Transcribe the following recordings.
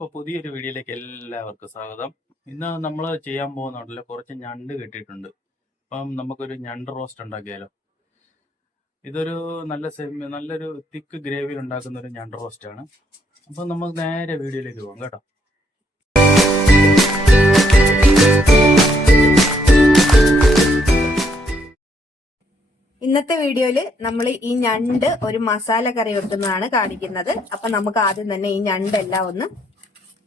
അപ്പോൾ പുതിയൊരു വീഡിയോയിലേക്ക് എല്ലാവർക്കും സ്വാഗതം. ഇന്ന് നമ്മൾ ചെയ്യാൻ പോകുന്നുണ്ടല്ലോ, കുറച്ച് ഞണ്ട് കിട്ടിയിട്ടുണ്ട്. അപ്പം നമുക്കൊരു ഞണ്ട് റോസ്റ്റ് ഉണ്ടാക്കിയാലോ. ഇതൊരു നല്ലൊരു തിക്ക് ഗ്രേവിയിൽ ഉണ്ടാക്കുന്ന ഒരു ഞണ്ട് റോസ്റ്റാണ്. അപ്പം നമുക്ക് നേരെ വീഡിയോയിലേക്ക് പോകാം കേട്ടോ. ഇന്നത്തെ വീഡിയോയില് നമ്മൾ ഈ ഞണ്ട് ഒരു മസാല കറി വെക്കുന്നതാണ് കാണിക്കുന്നത്. അപ്പൊ നമുക്ക് ആദ്യം തന്നെ ഈ ഞണ്ടെല്ലാം ഒന്ന്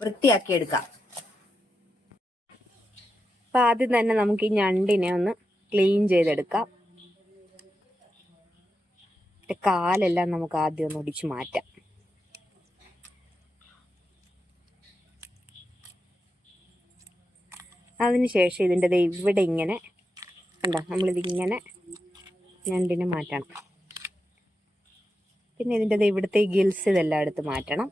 വൃത്തിയാക്കി എടുക്കാം. അപ്പൊ ആദ്യം തന്നെ നമുക്ക് ഈ ഞണ്ടിനെ ഒന്ന് ക്ലീൻ ചെയ്തെടുക്കാം. കാലെല്ലാം നമുക്ക് ആദ്യം ഒന്ന് ഒടിച്ചു മാറ്റാം. അതിനുശേഷം ഇതിൻ്റെ ഇവിടെ ഇങ്ങനെ കണ്ടോ, നമ്മളിതിങ്ങനെ ഞണ്ടിനെ മാറ്റണം. പിന്നെ ഇതിൻ്റെ ഇവിടുത്തെ ഗിൽസ് ഇതെല്ലാം എടുത്ത് മാറ്റണം.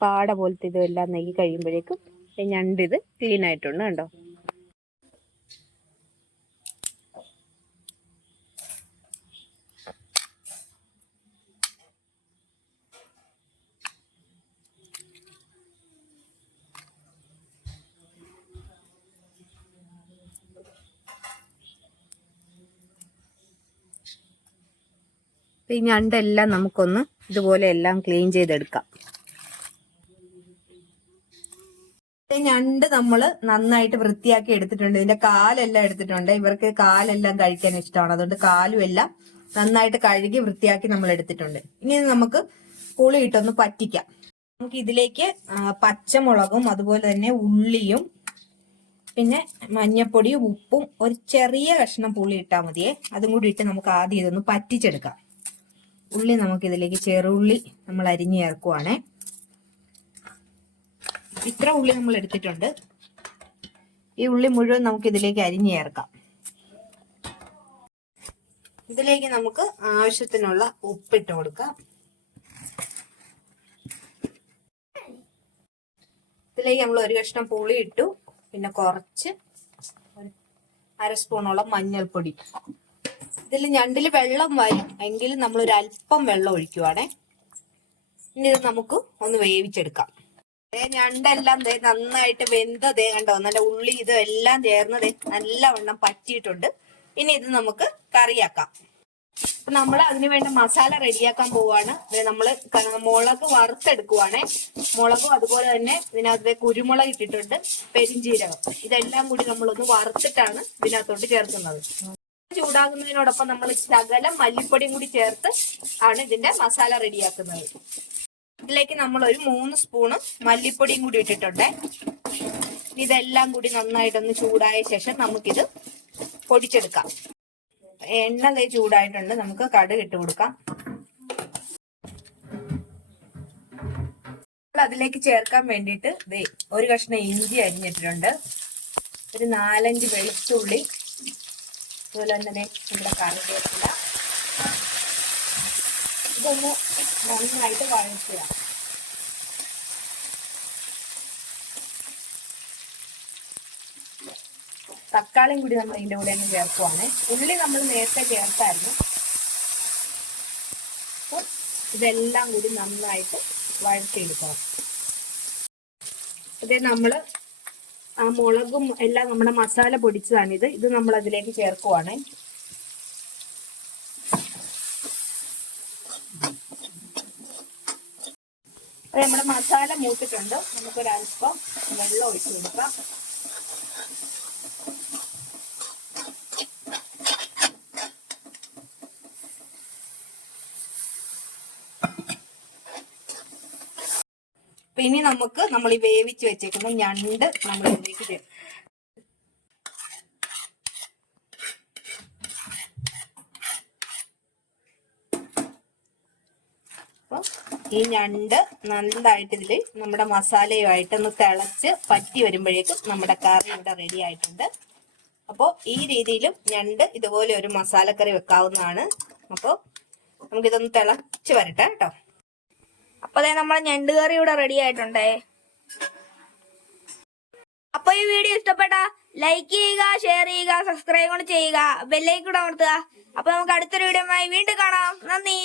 പാട പോലത്തെ ഇതെല്ലാം നെയ്യ് കഴിയുമ്പോഴേക്കും ഞണ്ടിത് ക്ലീൻ ആയിട്ടുണ്ട് കണ്ടോ. ഈ ഞണ്ടെല്ലാം നമുക്കൊന്ന് ഇതുപോലെ എല്ലാം ക്ലീൻ ചെയ്തെടുക്കാം. ഞണ്ട് നമ്മൾ നന്നായിട്ട് വൃത്തിയാക്കി എടുത്തിട്ടുണ്ട്. ഇതിന്റെ കാലെല്ലാം എടുത്തിട്ടുണ്ട്. ഇവർക്ക് കാലെല്ലാം കഴിക്കാൻ ഇഷ്ടമാണ്, അതുകൊണ്ട് കാലും എല്ലാം നന്നായിട്ട് കഴുകി വൃത്തിയാക്കി നമ്മൾ എടുത്തിട്ടുണ്ട്. ഇനി നമുക്ക് പുളി ഇട്ടൊന്ന് പറ്റിക്കാം. നമുക്ക് ഇതിലേക്ക് പച്ചമുളകും അതുപോലെ തന്നെ ഉള്ളിയും പിന്നെ മഞ്ഞപ്പൊടിയും ഉപ്പും ഒരു ചെറിയ കഷ്ണം പുളി ഇട്ടാൽ മതിയേ. അതും കൂടി ഇട്ട് നമുക്ക് ആദ്യം ഇതൊന്ന് പറ്റിച്ചെടുക്കാം. ഉള്ളി നമുക്ക് ഇതിലേക്ക് ചെറുള്ളി നമ്മൾ അരിഞ്ഞു ചേർക്കുവാണേ. ഇത്ര ഉള്ളി നമ്മൾ എടുത്തിട്ടുണ്ട്. ഈ ഉള്ളി മുഴുവൻ നമുക്ക് ഇതിലേക്ക് അരിഞ്ഞു ചേർക്കാം. ഇതിലേക്ക് നമുക്ക് ആവശ്യത്തിനുള്ള ഉപ്പിട്ട് കൊടുക്കാം. ഇതിലേക്ക് നമ്മൾ ഒരു കഷ്ണം പുളി ഇട്ടു. പിന്നെ കുറച്ച് അര സ്പൂണോളം മഞ്ഞൾപ്പൊടി. ഇതിൽ ഞണ്ടിൽ വെള്ളം വരും, എങ്കിലും നമ്മൾ ഒരു അല്പം വെള്ളം ഒഴിക്കുവാണേ. ഇനി ഇത് നമുക്ക് ഒന്ന് വേവിച്ചെടുക്കാം. ഞണ്ടെല്ലാം നന്നായിട്ട് വെന്തതേ കണ്ടോ, നല്ല ഉള്ളി ഇതെല്ലാം ചേർന്ന് നല്ലവണ്ണം പറ്റിയിട്ടുണ്ട്. ഇനി ഇത് നമുക്ക് കറിയാക്കാം. അപ്പൊ നമ്മൾ അതിന് വേണ്ട മസാല റെഡിയാക്കാൻ പോവാണ്. നമ്മള് മുളക് വറുത്തെടുക്കുവാണേ. മുളകും അതുപോലെ തന്നെ ഇതിനകത്ത് കുരുമുളക് ഇട്ടിട്ടുണ്ട്, പെരിഞ്ചീരകം, ഇതെല്ലാം കൂടി നമ്മളൊന്ന് വറുത്തിട്ടാണ് ഇതിനകത്തോട്ട് ചേർക്കുന്നത്. ചൂടാകുന്നതിനോടൊപ്പം നമ്മൾ ശകലം മല്ലിപ്പൊടിയും കൂടി ചേർത്ത് ആണ് ഇതിന്റെ മസാല റെഡിയാക്കുന്നത്. ഇതിലേക്ക് നമ്മൾ ഒരു 3 സ്പൂണ് മല്ലിപ്പൊടിയും കൂടി ഇട്ടിട്ടുണ്ട്. ഇതെല്ലാം കൂടി നന്നായിട്ടൊന്ന് ചൂടായ ശേഷം നമുക്കിത് പൊടിച്ചെടുക്കാം. എണ്ണ ചൂടായിട്ടുണ്ട്, നമുക്ക് കടുക് ഇട്ട് കൊടുക്കാം. അതിലേക്ക് ചേർക്കാൻ വേണ്ടിയിട്ട് ഒരു കഷ്ണം ഇഞ്ചി അരിഞ്ഞിട്ടുണ്ട്, ഒരു 4-5 വെളുത്തുള്ളി, അതുപോലെ തന്നെ നമ്മുടെ കറിവേപ്പില. ഇതൊന്ന് നന്നായിട്ട് വഴറ്റുക. തക്കാളിയും കൂടി നമ്മൾ ഇതിന്റെ കൂടെ ഒന്ന് ചേർക്കുവാണ്. ഉള്ളി നമ്മൾ നേരത്തെ ചേർത്തായിരുന്നു. അപ്പോൾ ഇതെല്ലാം കൂടി നന്നായിട്ട് വഴറ്റിയെടുക്കണം. അതേ നമ്മള് ആ മുളകും എല്ലാം നമ്മുടെ മസാല പൊടിച്ചതാണിത്. ഇത് നമ്മൾ അതിലേക്ക് ചേർക്കുവാണ്. നമ്മുടെ മസാല മൂത്തിട്ടുണ്ട്. നമുക്കൊരല്പം വെള്ളം ഒഴിച്ചു കൊടുക്കാം. ഇനി നമുക്ക് നമ്മൾ ഈ വേവിച്ച് വെച്ചേക്കുന്ന ഞണ്ട് നമ്മൾ ഇതിലേക്ക് ചേർക്കാം. അപ്പൊ ഈ ഞണ്ട് നന്നായിട്ട് ഇതില് നമ്മുടെ മസാലയുമായിട്ടൊന്ന് തിളച്ച് പറ്റി വരുമ്പോഴേക്കും നമ്മുടെ കറി ഇവിടെ റെഡി ആയിട്ടുണ്ട്. അപ്പോൾ ഈ രീതിയിലും ഞണ്ട് ഇതുപോലെ ഒരു മസാലക്കറി വെക്കാവുന്നതാണ്. അപ്പോൾ നമുക്കിതൊന്ന് തിളച്ച് വരട്ടെ കേട്ടോ. അപ്പൊ നമ്മുടെ ഞണ്ട് കറി ഇവിടെ റെഡി ആയിട്ടുണ്ടേ. അപ്പൊ ഈ വീഡിയോ ഇഷ്ടപ്പെട്ട ലൈക്ക് ചെയ്യുക, ഷെയർ ചെയ്യുക, സബ്സ്ക്രൈബ് കൂടെ ചെയ്യുക, ബെല്ലൈക്കൂടെ അമർത്തുക. അപ്പൊ നമുക്ക് അടുത്തൊരു വീഡിയോ വീണ്ടും കാണാം. നന്ദി.